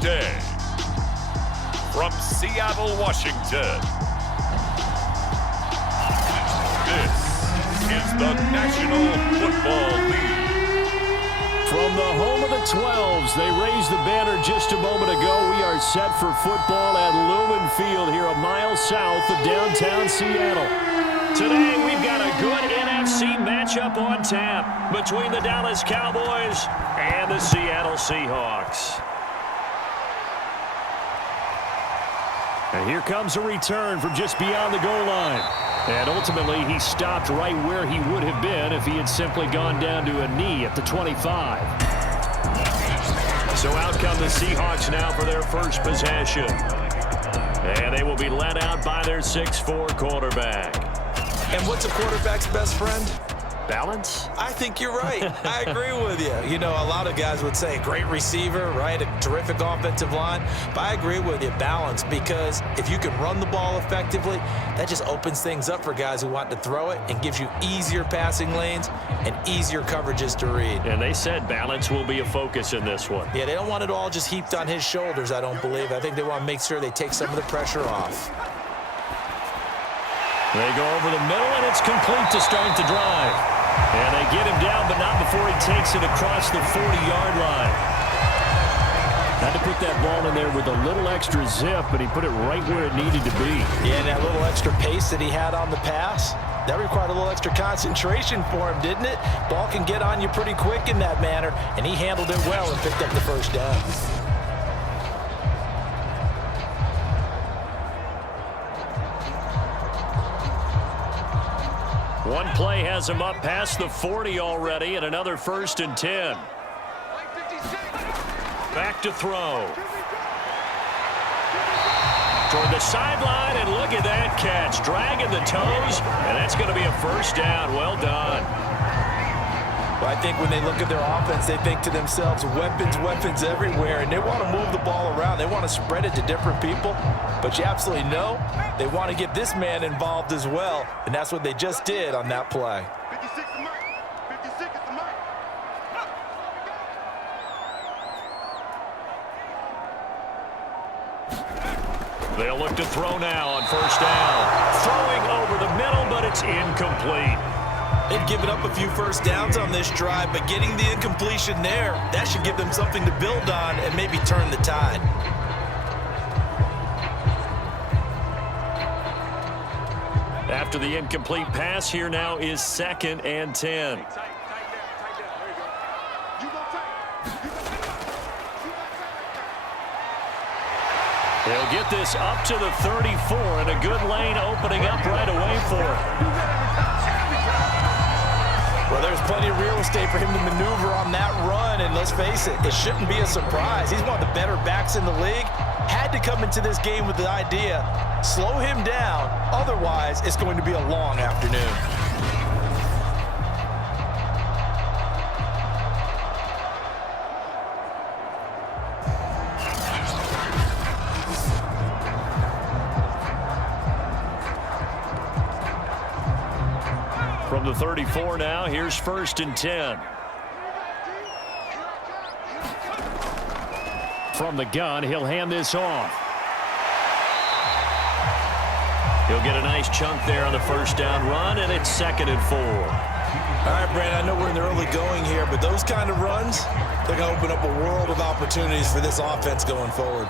day. From Seattle, Washington, this is the National Football League. From the home of the 12s, they raised the banner just a moment ago. We are set for football at Lumen Field here a mile south of downtown Seattle. Today, we've got a good NFC matchup on tap between the Dallas Cowboys and the Seattle Seahawks. And here comes a return from just beyond the goal line. And ultimately, he stopped right where he would have been if he had simply gone down to a knee at the 25. So out come the Seahawks now for their first possession. And they will be led out by their 6'4" quarterback. And what's a quarterback's best friend? Balance? I think you're right. I agree with you. You know, a lot of guys would say great receiver, right? A terrific offensive line. But I agree with you, balance, because if you can run the ball effectively, that just opens things up for guys who want to throw it and gives you easier passing lanes and easier coverages to read. And they said balance will be a focus in this one. Yeah, they don't want it all just heaped on his shoulders, I don't believe. I think they want to make sure they take some of the pressure off. They go over the middle, and it's complete to start the drive. And they get him down, but not before he takes it across the 40-yard line. Had to put that ball in there with a little extra zip, but he put it right where it needed to be. Yeah, and that little extra pace that he had on the pass, that required a little extra concentration for him, didn't it? Ball can get on you pretty quick in that manner, and he handled it well and picked up the first down. One play has him up past the 40 already, and another 1st and 10. Back to throw. Toward the sideline, and look at that catch. Dragging the toes, and that's going to be a first down. Well done. Well, I think when they look at their offense, they think to themselves, weapons, weapons everywhere, and they want to move the ball around. They want to spread it to different people, but you absolutely know they want to get this man involved as well, and that's what they just did on that play. 56 to Mike. 56 is the Mike. They'll look to throw now on first down. Throwing over the middle, but it's incomplete. They've given up a few first downs on this drive, but getting the incompletion there, that should give them something to build on and maybe turn the tide. After the incomplete pass, here now is 2nd and 10. They'll get this up to the 34, and a good lane opening up right away for him. Well, there's plenty of real estate for him to maneuver on that run, and let's face it, it shouldn't be a surprise. He's one of the better backs in the league. Had to come into this game with the idea, slow him down, otherwise it's going to be a long afternoon. From the 34 now, here's 1st and 10. From the gun, he'll hand this off. He'll get a nice chunk there on the first down run, and it's 2nd and 4. All right, Brandon, I know we're in the early going here, but those kind of runs, they're going to open up a world of opportunities for this offense going forward.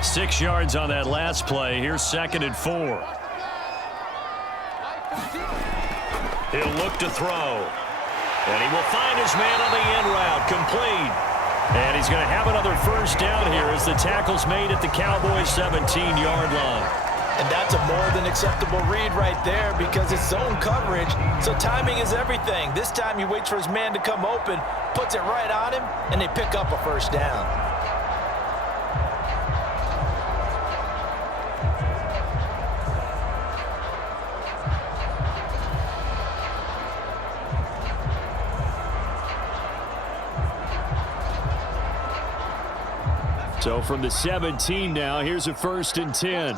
Six yards on that last play. Here's 2nd and 4. He'll look to throw. And he will find his man on the in route. Complete. And he's going to have another first down here as the tackle's made at the Cowboys' 17-yard line. And that's a more than acceptable read right there because it's zone coverage, so timing is everything. This time he waits for his man to come open, puts it right on him, and they pick up a first down. So from the 17 now, here's a 1st and 10.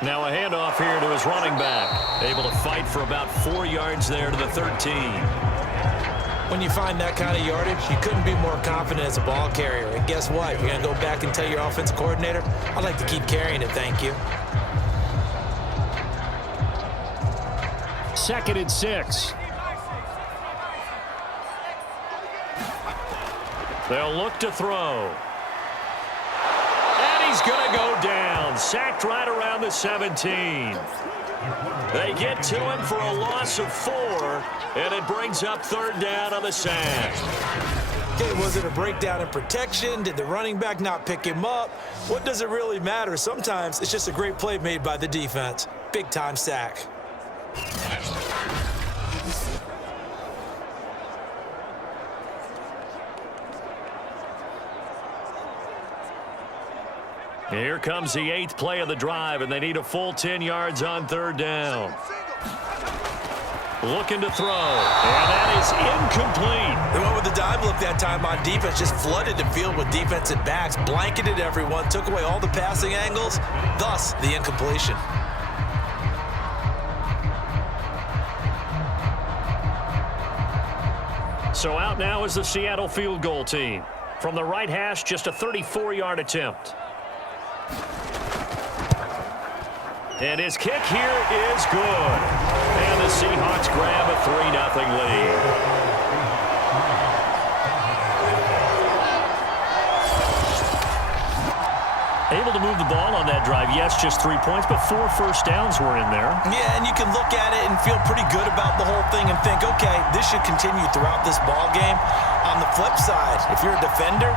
Now a handoff here to his running back. Able to fight for about 4 yards there to the 13. When you find that kind of yardage, you couldn't be more confident as a ball carrier. And guess what? You're going to go back and tell your offensive coordinator, I'd like to keep carrying it, thank you. 2nd and 6. They'll look to throw. And he's going to go down. Sacked right around the 17. They get to him for a loss of 4, and it brings up 3rd down on the sack. Okay, was it a breakdown in protection? Did the running back not pick him up? What does it really matter? Sometimes it's just a great play made by the defense. Big-time sack. Here comes the 8th play of the drive, and they need a full 10 yards on 3rd down. Looking to throw, and that is incomplete. They went with the dive look that time on defense, just flooded the field with defensive backs, blanketed everyone, took away all the passing angles, thus the incompletion. So out now is the Seattle field goal team. From the right hash, just a 34-yard attempt. And his kick here is good. And the Seahawks grab a 3-0 lead. Able to move the ball on that drive. Yes, just 3 points, but 4 first downs were in there. Yeah, and you can look at it and feel pretty good about the whole thing and think, okay, this should continue throughout this ball game. On the flip side, if you're a defender,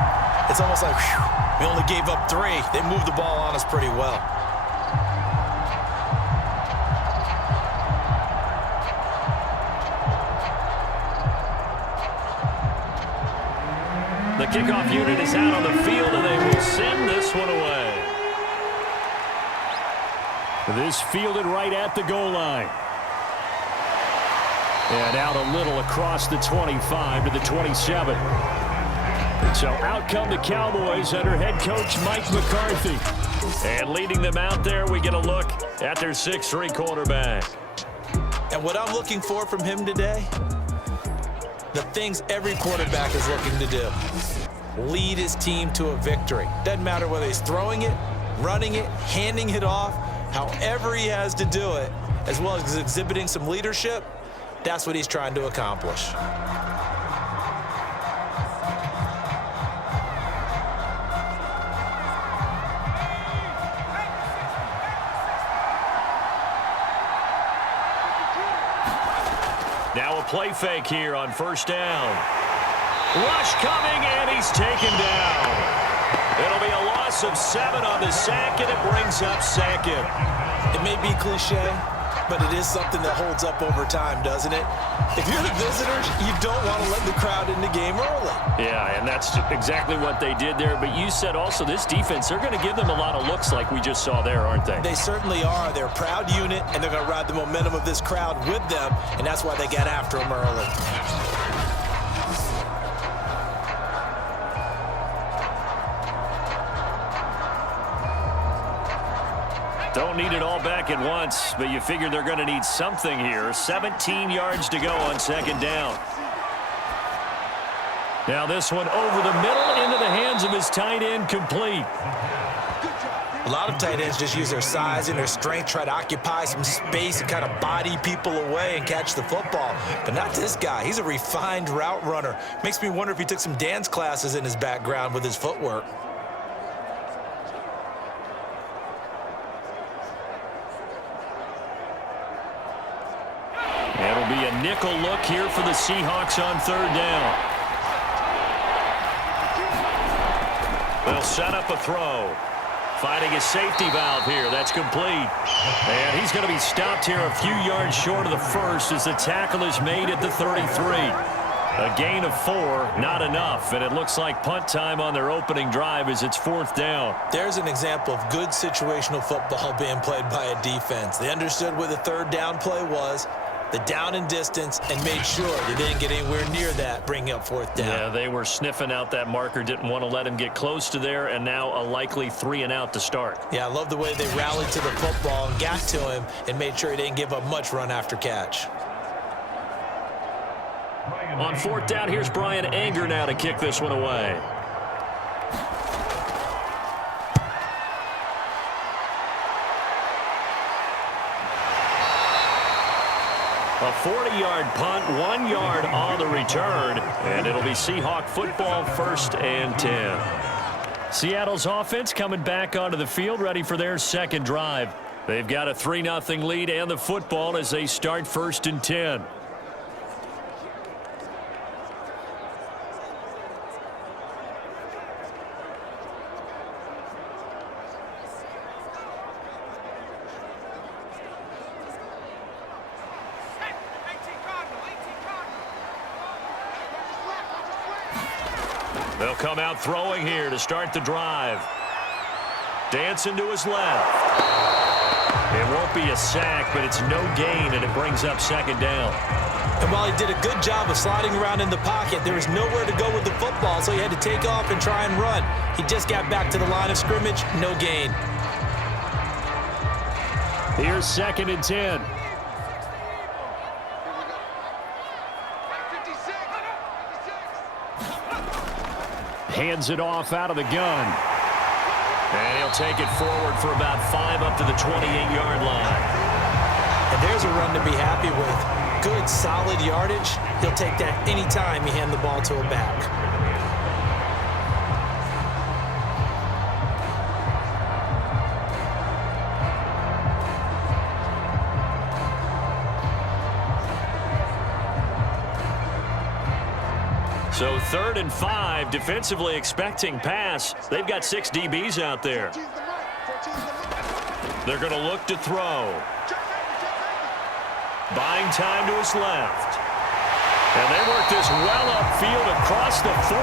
it's almost like, whew, we only gave up 3. They moved the ball on us pretty well. The kickoff unit is out on the field, and they will send this one away. This fielded right at the goal line. And out a little across the 25 to the 27. So out come the Cowboys under head coach Mike McCarthy. And leading them out there, we get a look at their 6'3" quarterback. And what I'm looking for from him today, the things every quarterback is looking to do. Lead his team to a victory. Doesn't matter whether he's throwing it, running it, handing it off, however he has to do it, as well as exhibiting some leadership, that's what he's trying to accomplish. Now a play fake here on 1st down. Rush coming, and he's taken down. It'll be a loss of 7 on the sack, and it brings up 2nd. It may be cliche, but it is something that holds up over time, doesn't it? If you're the visitors, you don't want to let the crowd in the game early. Yeah, and that's exactly what they did there. But you said also this defense, they're going to give them a lot of looks like we just saw there, aren't they? They certainly are. They're a proud unit, and they're going to ride the momentum of this crowd with them, and that's why they got after them early. Don't need it all back at once, but you figure they're going to need something here. 17 yards to go on 2nd down. Now this one over the middle into the hands of his tight end, complete. A lot of tight ends just use their size and their strength, try to occupy some space and kind of body people away and catch the football. But not this guy. He's a refined route runner. Makes me wonder if he took some dance classes in his background with his footwork. It'll be a nickel look here for the Seahawks on 3rd down. They'll set up a throw. Finding his safety valve here. That's complete. And he's going to be stopped here a few yards short of the 1st as the tackle is made at the 33. A gain of 4, not enough. And it looks like punt time on their opening drive as it's 4th down. There's an example of good situational football being played by a defense. They understood where the 3rd down play was. the down and distance, and made sure they didn't get anywhere near that, bringing up fourth down. Yeah, they were sniffing out that marker, didn't want to let him get close to there, and now a likely 3-and-out to start. Yeah, I love the way they rallied to the football and got to him and made sure he didn't give up much run after catch. On fourth down, here's Brian Anger now to kick this one away. A 40-yard punt, 1 yard on the return, and it'll be Seahawk football, 1st and 10. Seattle's offense coming back onto the field, ready for their second drive. They've got a 3-0 lead and the football as they start 1st and 10. They'll come out throwing here to start the drive. Dancing to his left. It won't be a sack, but it's no gain, and it brings up 2nd down. And while he did a good job of sliding around in the pocket, there was nowhere to go with the football, so he had to take off and try and run. He just got back to the line of scrimmage, no gain. Here's 2nd and 10. Hands it off out of the gun. And he'll take it forward for about 5 up to the 28-yard line. And there's a run to be happy with. Good, solid yardage. He'll take that anytime you hand the ball to a back. So 3rd and 5, defensively expecting pass. They've got 6 DBs out there. They're going to look to throw. Buying time to his left. And they work this well upfield across the 45.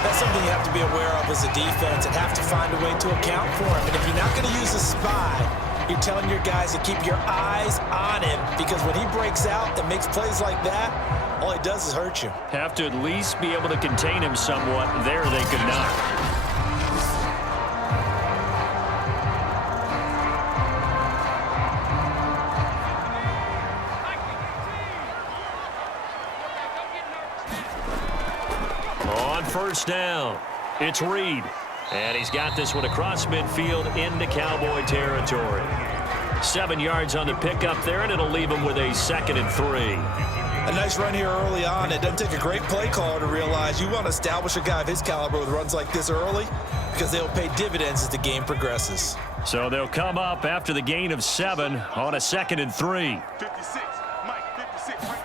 That's something you have to be aware of as a defense and have to find a way to account for him. And if you're not going to use a spy, you're telling your guys to keep your eyes on him, because when he breaks out and makes plays like that, all he does is hurt you. Have to at least be able to contain him somewhat. There they could not. On 1st down, it's Reed. And he's got this one across midfield into Cowboy territory. 7 yards on the pickup there, and it'll leave him with a 2nd and 3. A nice run here early on. It doesn't take a great play caller to realize you want to establish a guy of his caliber with runs like this early, because they'll pay dividends as the game progresses. So they'll come up after the gain of 7 on a 2nd and 3. 56, Mike, 56, Mike.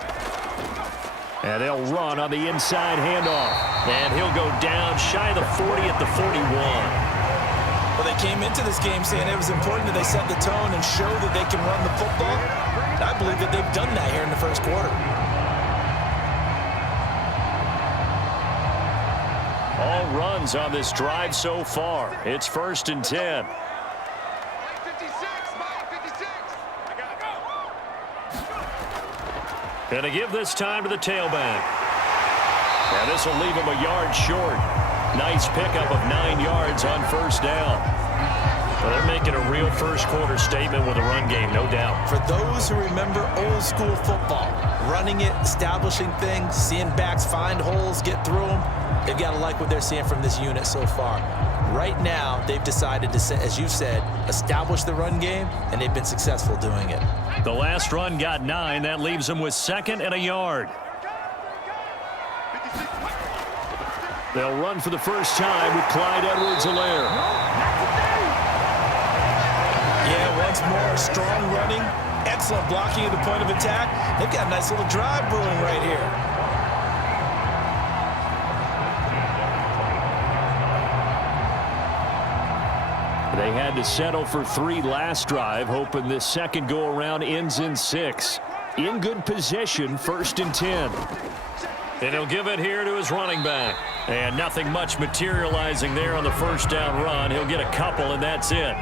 And they'll run on the inside handoff. And he'll go down shy of the 40 at the 41. Well, they came into this game saying it was important that they set the tone and show that they can run the football. And I believe that they've done that here in the 1st quarter. All runs on this drive so far. It's 1st and 10. Mike, 56, Mike, 56. I gotta go. Going to give this time to the tailback. And this will leave him a yard short. Nice pickup of 9 yards on 1st down. Well, they're making a real 1st quarter statement with a run game, no doubt. For those who remember old school football, running it, establishing things, seeing backs find holes, get through them, they've got to like what they're seeing from this unit so far. Right now, they've decided to, as you said, establish the run game, and they've been successful doing it. The last run got 9. That leaves them with 2nd and a yard. They'll run for the first time with Clyde Edwards-Helaire. Yeah, once more, strong running, excellent blocking at the point of attack. They've got a nice little drive brewing right here. They had to settle for 3 last drive, hoping this second go-around ends in 6. In good position, 1st and 10. And he'll give it here to his running back. And nothing much materializing there on the 1st down run. He'll get a couple, and that's it.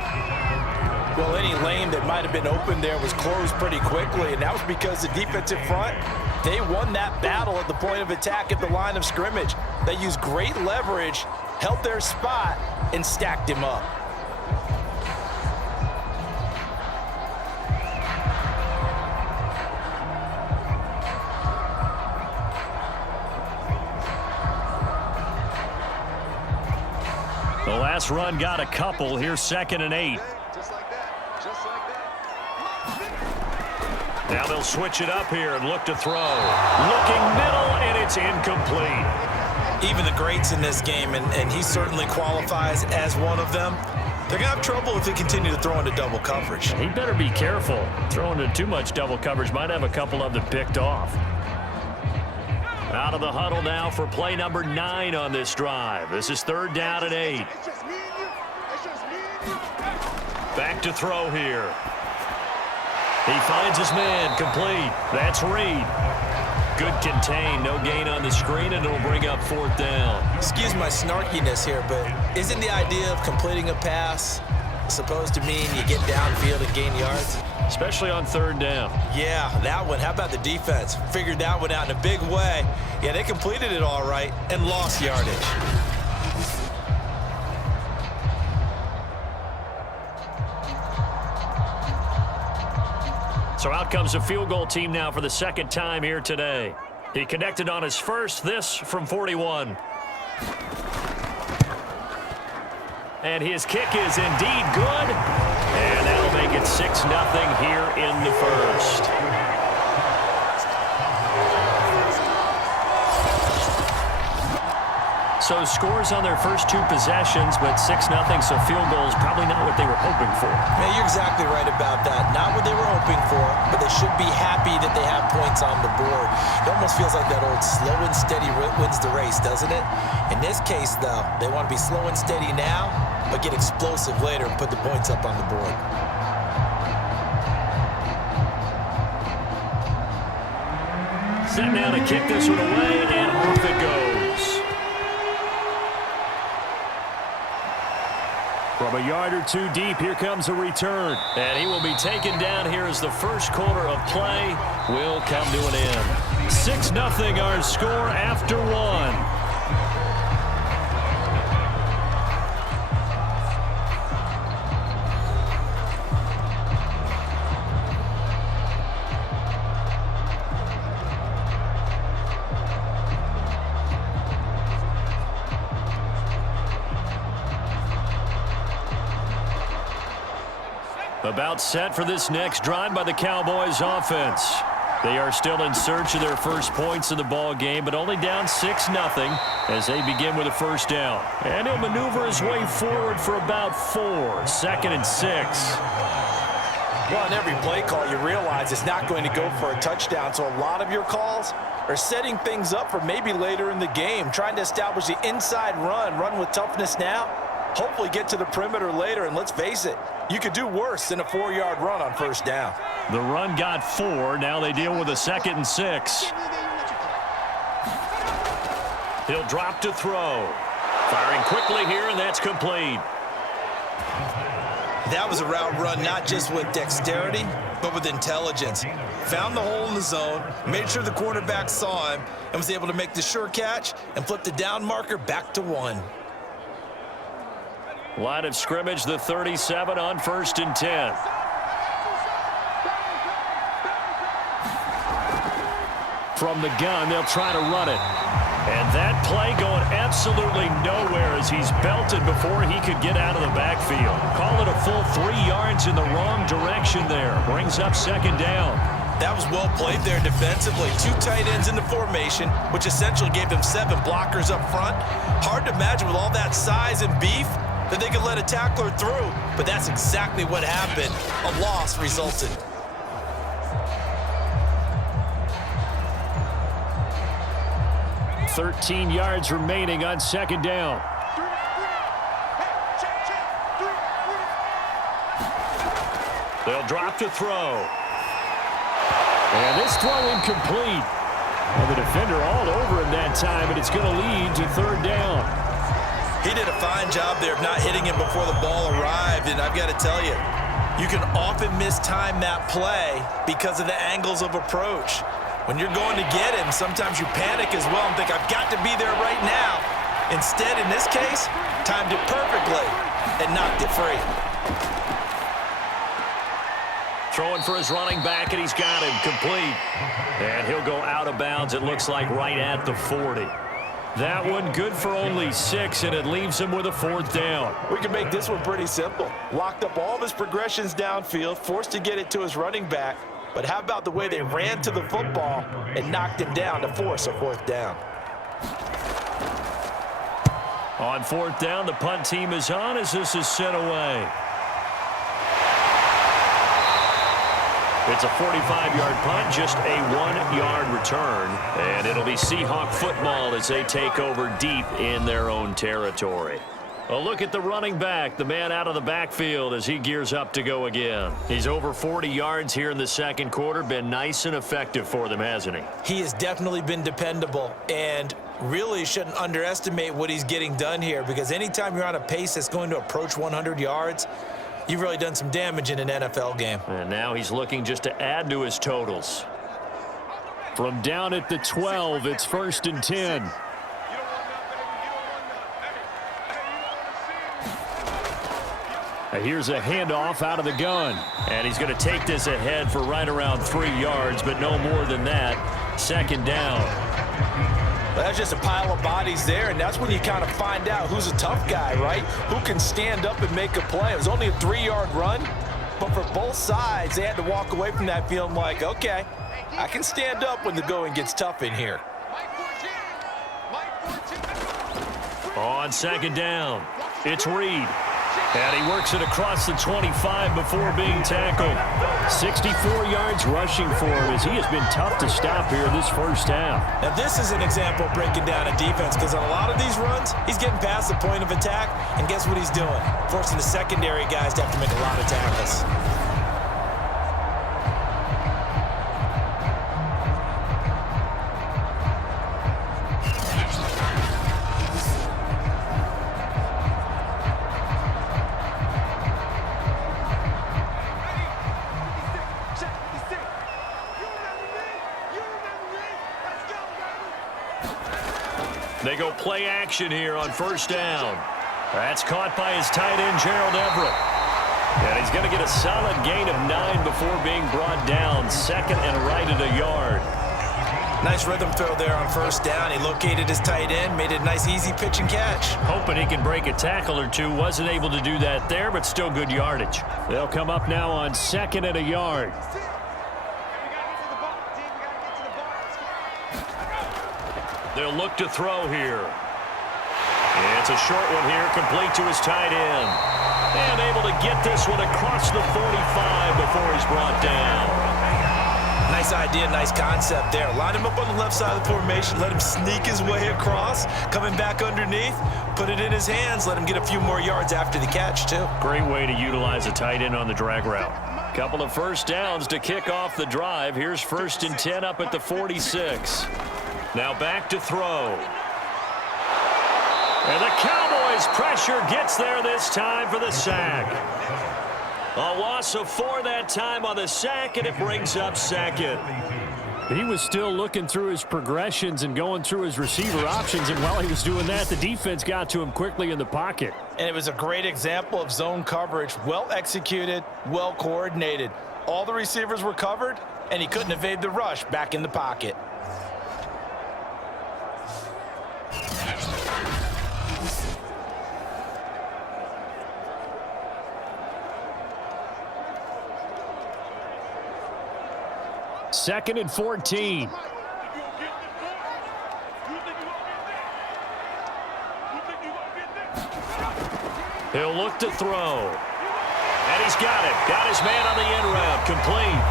Well, any lane that might have been open there was closed pretty quickly, and that was because the defensive front, they won that battle at the point of attack at the line of scrimmage. They used great leverage, held their spot, and stacked him up. The last run got a couple. Here's 2nd and 8. Just like that. Just like that. Now they'll switch it up here and look to throw. Looking middle, and it's incomplete. Even the greats in this game, and he certainly qualifies as one of them, they're going to have trouble if they continue to throw into double coverage. He better be careful. Throwing into too much double coverage might have a couple of them picked off. Out of the huddle now for play number 9 on this drive. This is 3rd down and 8. It's just me and you. It's just me and you. Back to throw here. He finds his man, complete. That's Reed. Good contain, no gain on the screen, and it'll bring up 4th down. Excuse my snarkiness here, but isn't the idea of completing a pass supposed to mean you get downfield and gain yards? Especially on 3rd down. Yeah, that one. How about the defense? Figured that one out in a big way. Yeah, they completed it all right and lost yardage. So out comes a field goal team now for the 2nd time here today. He connected on his first, this from 41. And his kick is indeed good. And that'll make it 6-0 here in the first. So scores on their first 2 possessions, but 6-0, so field goals probably not what they were hoping for. Man, you're exactly right about that. Not what they were hoping for, but they should be happy that they have points on the board. It almost feels like that old slow and steady wins the race, doesn't it? In this case, though, they want to be slow and steady now, but get explosive later and put the points up on the board. Set now to kick this one away, and off it goes. From a yard or 2 deep, here comes a return. And he will be taken down here as the first quarter of play will come to an end. 6-0 our score after 1. About set for this next drive by the Cowboys offense. They are still in search of their first points in the ball game, but only down 6-0 as they begin with a 1st down. And he'll maneuver his way forward for about 4. 2nd and 6. Well, in every play call, you realize it's not going to go for a touchdown, so a lot of your calls are setting things up for maybe later in the game, trying to establish the inside run with toughness now, hopefully get to the perimeter later, and let's face it, you could do worse than a 4-yard run on 1st down. The run got 4. Now they deal with a 2nd and 6. He'll drop to throw. Firing quickly here, and that's complete. That was a route run not just with dexterity, but with intelligence. Found the hole in the zone, made sure the quarterback saw him, and was able to make the sure catch and flip the down marker back to 1. Line of scrimmage, the 37 on 1st and 10. From the gun, they'll try to run it. And that play going absolutely nowhere as he's belted before he could get out of the backfield. Call it a full 3 yards in the wrong direction there. Brings up 2nd down. That was well played there defensively. 2 tight ends in the formation, which essentially gave them 7 blockers up front. Hard to imagine with all that size and beef that they could let a tackler through, but that's exactly what happened. A loss resulted. $13 yards remaining on 2nd down. They'll drop to throw. And this throw incomplete. And the defender all over him that time, and it's going to lead to 3rd down. He did a fine job there of not hitting him before the ball arrived, and I've got to tell you, You can often mistime that play because of the angles of approach. When you're going to get him, sometimes you panic as well and think, I've got to be there right now. Instead, in this case, timed it perfectly and knocked it free. Throwing for his running back, and he's got him complete. And he'll go out of bounds, it looks like, right at the 40. That one good for only 6, and it leaves him with a 4th down. We can make this one pretty simple. Locked up all of his progressions downfield, forced to get it to his running back. But how about the way they ran to the football and knocked him down to force a 4th down? On 4th down, the punt team is on as this is sent away. It's a 45-yard punt, just a 1-yard return. And it'll be Seahawk football as they take over deep in their own territory. A look at the running back, the man out of the backfield as he gears up to go again. He's over 40 yards here in the second quarter. Been nice and effective for them, hasn't he? He has definitely been dependable, and really shouldn't underestimate what he's getting done here, because anytime you're on a pace that's going to approach 100 yards, you've really done some damage in an NFL game. And now he's looking just to add to his totals. From down at the 12, it's 1st and 10. Here's a handoff out of the gun. And he's going to take this ahead for right around 3 yards, but no more than that. 2nd down. That's just a pile of bodies there, and that's when you kind of find out who's a tough guy, right? Who can stand up and make a play. It was only a 3-yard run, but for both sides, they had to walk away from that feeling like, okay, I can stand up when the going gets tough in here. On 2nd down, it's Reed. And he works it across the 25 before being tackled. 64 yards rushing for him as he has been tough to stop here this first half. Now this is an example of breaking down a defense, because on a lot of these runs, he's getting past the point of attack, and guess what he's doing? Forcing the secondary guys to have to make a lot of tackles. They go play action here on 1st down. That's caught by his tight end, Gerald Everett. And he's going to get a solid gain of 9 before being brought down. 2nd and right at a yard. Nice rhythm throw there on 1st down. He located his tight end, made it a nice, easy pitch and catch. Hoping he can break a tackle or two. Wasn't able to do that there, but still good yardage. They'll come up now on 2nd and a yard. They'll look to throw here. It's a short one here, complete to his tight end. And able to get this one across the 45 before he's brought down. Nice idea, nice concept there. Line him up on the left side of the formation, let him sneak his way across, coming back underneath, put it in his hands, let him get a few more yards after the catch, too. Great way to utilize a tight end on the drag route. Couple of 1st downs to kick off the drive. Here's 1st and 10 up at the 46. Now back to throw. And the Cowboys' pressure gets there this time for the sack. A loss of 4 that time on the sack, and it brings up 2nd. He was still looking through his progressions and going through his receiver options, and while he was doing that, the defense got to him quickly in the pocket. And it was a great example of zone coverage, well executed, well coordinated. All the receivers were covered, and he couldn't evade the rush back in the pocket. Second and 14. He'll look to throw. And he's got it. Got his man on the end route. Complete.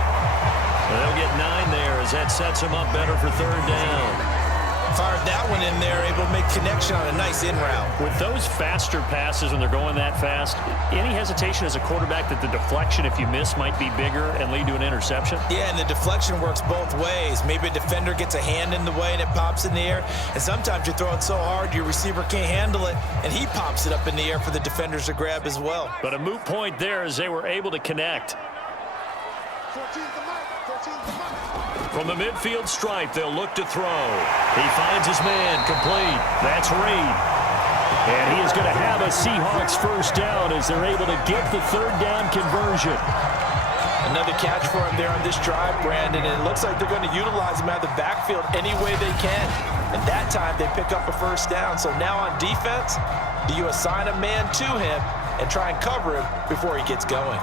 And they'll get 9 there as that sets him up better for 3rd down. Fired that one in there, able to make connection on a nice in route. With those faster passes when they're going that fast, any hesitation as a quarterback that the deflection, if you miss, might be bigger and lead to an interception? Yeah, and the deflection works both ways. Maybe a defender gets a hand in the way and it pops in the air, and sometimes you throw it so hard your receiver can't handle it, and he pops it up in the air for the defenders to grab as well. But a moot point there as they were able to connect. 14's the mark. 14's the mark. From the midfield stripe, they'll look to throw. He finds his man, complete. That's Reed. And he is going to have a Seahawks first down as they're able to get the third down conversion. Another catch for him there on this drive, Brandon, and it looks like they're going to utilize him out of the backfield any way they can. And that time, they pick up a first down. So now on defense, do you assign a man to him and try and cover him before he gets going?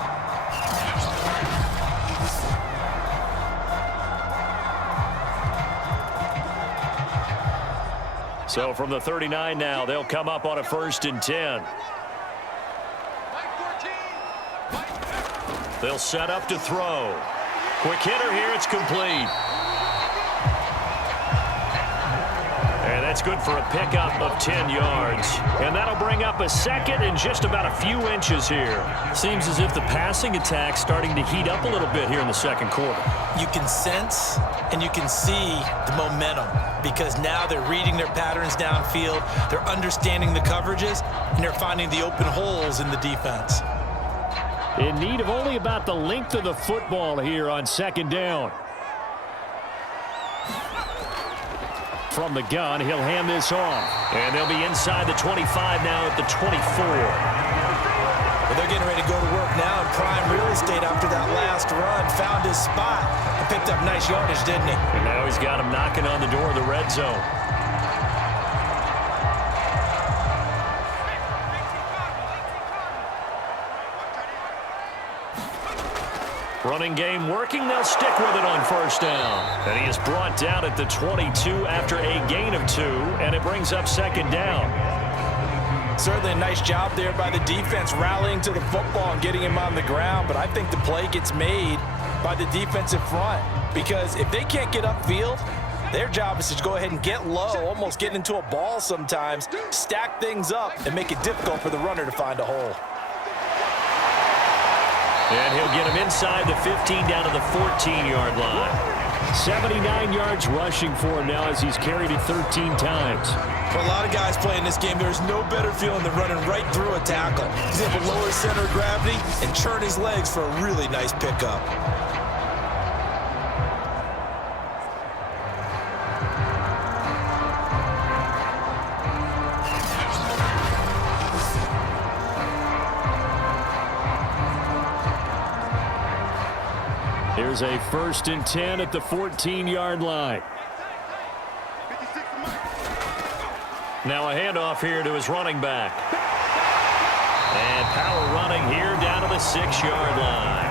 So from the 39 now, they'll come up on a 1st and 10. They'll set up to throw. Quick hitter here, it's complete. And that's good for a pickup of 10 yards. And that'll bring up a second and just about a few inches here. Seems as if the passing attack's starting to heat up a little bit here in the second quarter. You can sense and you can see the momentum because now they're reading their patterns downfield, they're understanding the coverages, and they're finding the open holes in the defense. In need of only about the length of the football here on 2nd down. From the gun, he'll hand this off. And they'll be inside the 25 now at the 24. Well, they're getting ready to go to work now in prime real estate after that last run. Found his spot and picked up nice yardage, didn't he? And now he's got him knocking on the door of the red zone. Running game working. They'll stick with it on 1st down. And he is brought down at the 22 after a gain of 2, and it brings up 2nd down. Certainly a nice job there by the defense rallying to the football and getting him on the ground, but I think the play gets made by the defensive front because if they can't get upfield, their job is to go ahead and get low, almost get into a ball sometimes, stack things up, and make it difficult for the runner to find a hole. And he'll get him inside the 15 down to the 14-yard line. 79 yards rushing for him now as he's carried it 13 times. For a lot of guys playing this game, there's no better feeling than running right through a tackle. He's able to lower his center of gravity and churn his legs for a really nice pickup. Here's a 1st and 10 at the 14-yard line. Now a handoff here to his running back. And power running here down to the 6-yard line.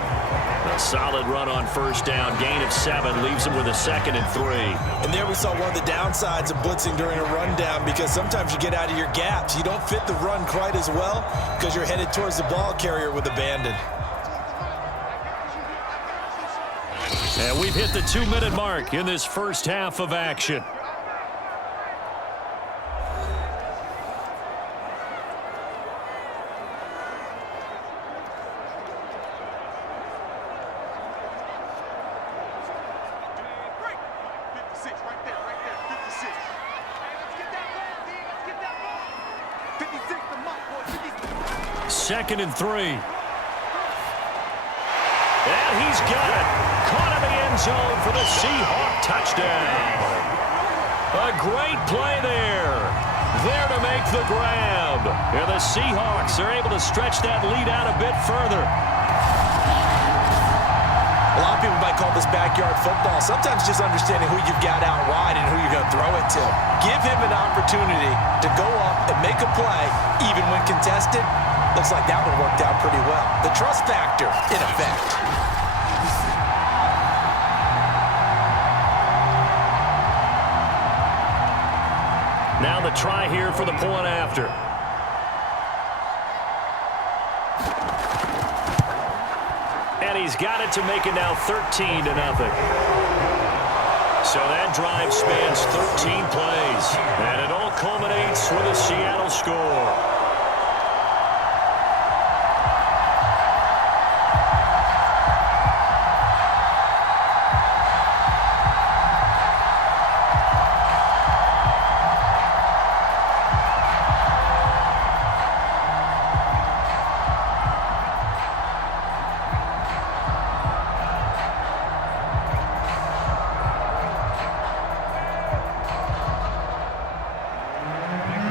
A solid run on 1st down. Gain of 7 leaves him with a 2nd and 3. And there we saw one of the downsides of blitzing during a rundown because sometimes you get out of your gaps. You don't fit the run quite as well because you're headed towards the ball carrier with abandon. And we've hit the 2-minute mark in this first half of action. Second and 3. And he's got it. Caught in the end zone for the Seahawk touchdown. A great play there. There to make the grab. And the Seahawks are able to stretch that lead out a bit further. A lot of people might call this backyard football. Sometimes just understanding who you've got out wide and who you're going to throw it to. Give him an opportunity to go up and make a play, even when contested. Looks like that one worked out pretty well. The trust factor in effect. Now the try here for the point after. And he's got it to make it now 13-0. So that drive spans 13 plays, and it all culminates with a Seattle score.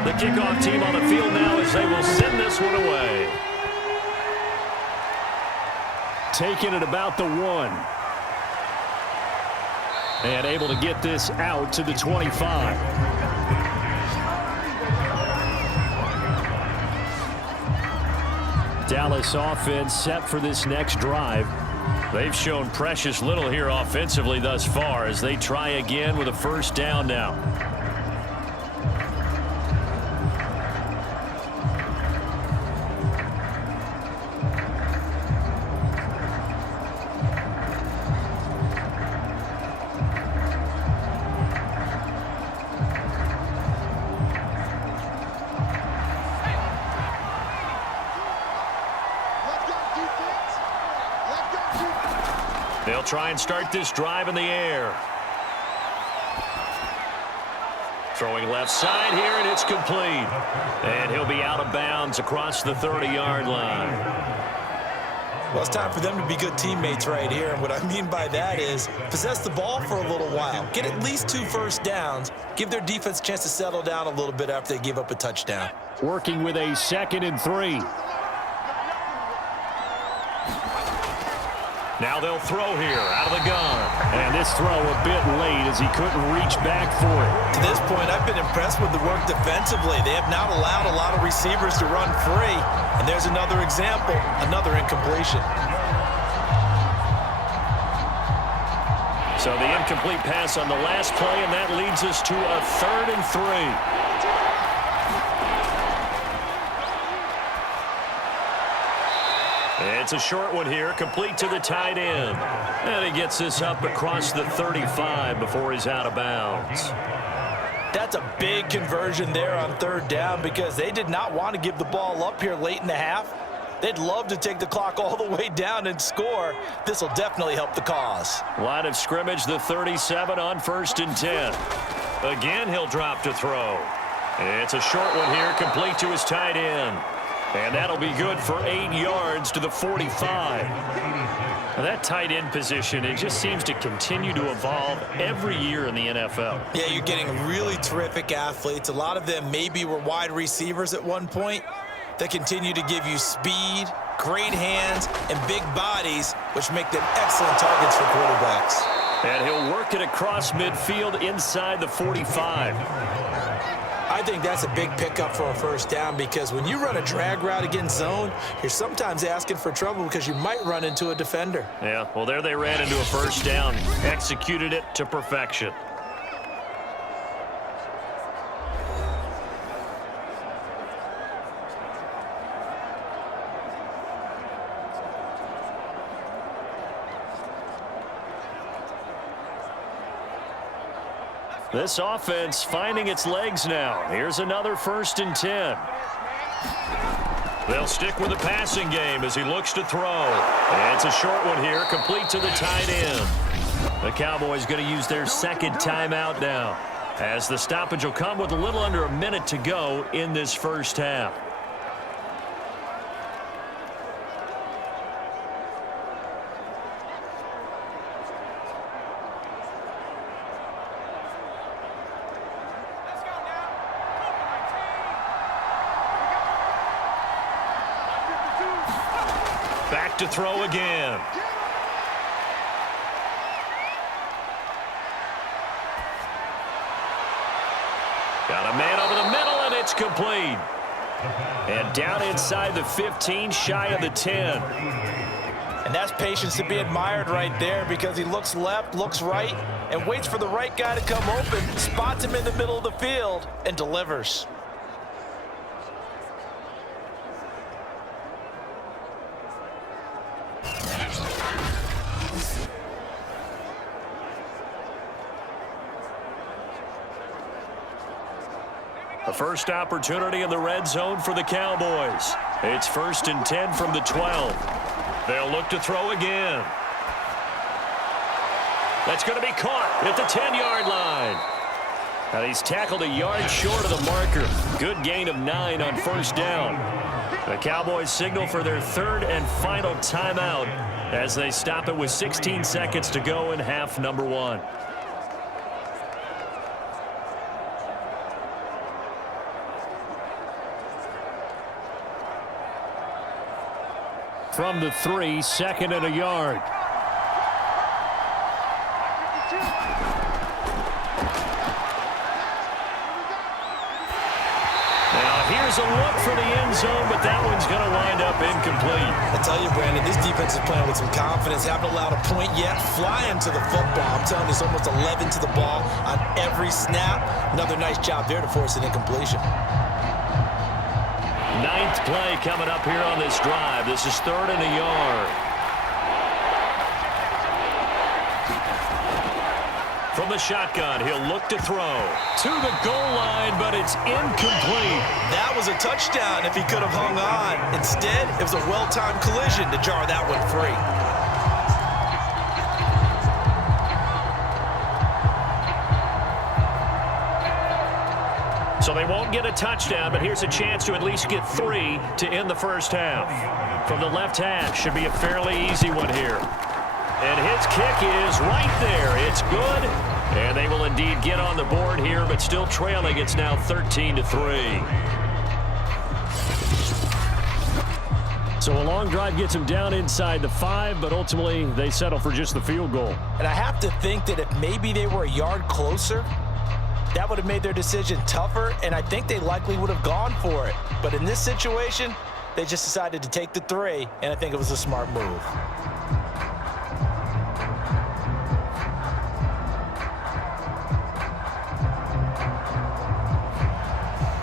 The kickoff team on the field now as they will send this one away. Taking it about the 1. And able to get this out to the 25. Dallas offense set for this next drive. They've shown precious little here offensively thus far as they try again with a first down now. They'll try and start this drive in the air. Throwing left side here, and it's complete. And he'll be out of bounds across the 30-yard line. Well, it's time for them to be good teammates right here. And what I mean by that is possess the ball for a little while. Get at least 2 first downs. Give their defense a chance to settle down a little bit after they give up a touchdown. Working with a 2nd and 3. Now they'll throw here out of the gun. And this throw a bit late as he couldn't reach back for it. To this point, I've been impressed with the work defensively. They have not allowed a lot of receivers to run free. And there's another example, another incompletion. So the incomplete pass on the last play, and that leads us to a 3rd and 3. It's a short one here, complete to the tight end. And he gets this up across the 35 before he's out of bounds. That's a big conversion there on 3rd down because they did not want to give the ball up here late in the half. They'd love to take the clock all the way down and score. This will definitely help the cause. Line of scrimmage, the 37 on 1st and 10. Again, he'll drop to throw. It's a short one here, complete to his tight end. And that'll be good for 8 yards to the 45. Now that tight end position, it just seems to continue to evolve every year in the NFL. Yeah, you're getting really terrific athletes. A lot of them maybe were wide receivers at one point. They continue to give you speed, great hands, and big bodies, which make them excellent targets for quarterbacks. And he'll work it across midfield inside the 45. I think that's a big pickup for a first down because when you run a drag route against zone, you're sometimes asking for trouble because you might run into a defender. Yeah, well, there they ran into a first down, executed it to perfection. This offense finding its legs now. Here's another 1st and 10. They'll stick with the passing game as he looks to throw. And it's a short one here, complete to the tight end. The Cowboys going to use their 2nd timeout now, as the stoppage will come with a little under a minute to go in this first half. Back to throw again. Got a man over the middle, and it's complete. And down inside the 15, shy of the 10. And that's patience to be admired right there because he looks left, looks right, and waits for the right guy to come open, spots him in the middle of the field, and delivers. A first opportunity in the red zone for the Cowboys. It's 1st and 10 from the 12. They'll look to throw again. That's going to be caught at the 10-yard line. And he's tackled a yard short of the marker. Good gain of 9 on first down. The Cowboys signal for their third and final timeout as they stop it with 16 seconds to go in half number 1. From the 3, 2nd and a yard. Here's a look for the end zone, but that one's going to wind up incomplete. I tell you, Brandon, this defense is playing with some confidence. Haven't allowed a point yet. Flying to the football. I'm telling you, it's almost 11 to the ball on every snap. Another nice job there to force an incompletion. 9th play coming up here on this drive. This is 3rd and a yard. From the shotgun, he'll look to throw to the goal line, but it's incomplete. That was a touchdown if he could have hung on. Instead, it was a well-timed collision to jar that one free. So they won't get a touchdown, but here's a chance to at least get 3 to end the first half. From the left hash, should be a fairly easy one here. And his kick is right there. It's good. And they will indeed get on the board here, but still trailing. It's now 13-3. So a long drive gets them down inside the 5, but ultimately they settle for just the field goal. And I have to think that if maybe they were a yard closer, that would have made their decision tougher, and I think they likely would have gone for it. But in this situation, they just decided to take the 3, and I think it was a smart move.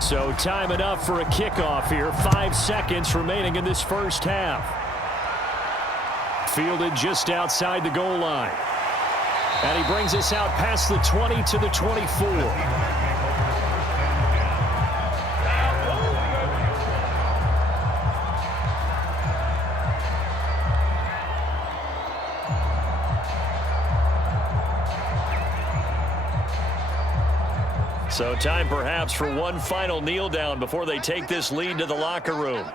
So time enough for a kickoff here. 5 seconds remaining in this first half. Fielded just outside the goal line. And he brings us out past the 20 to the 24. So time perhaps for one final kneel down before they take this lead to the locker room.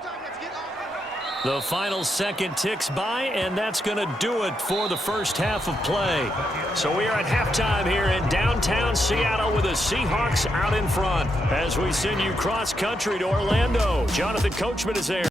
The final second ticks by, and that's going to do it for the first half of play. So we are at halftime here in downtown Seattle with the Seahawks out in front as we send you cross country to Orlando. Jonathan Coachman is there.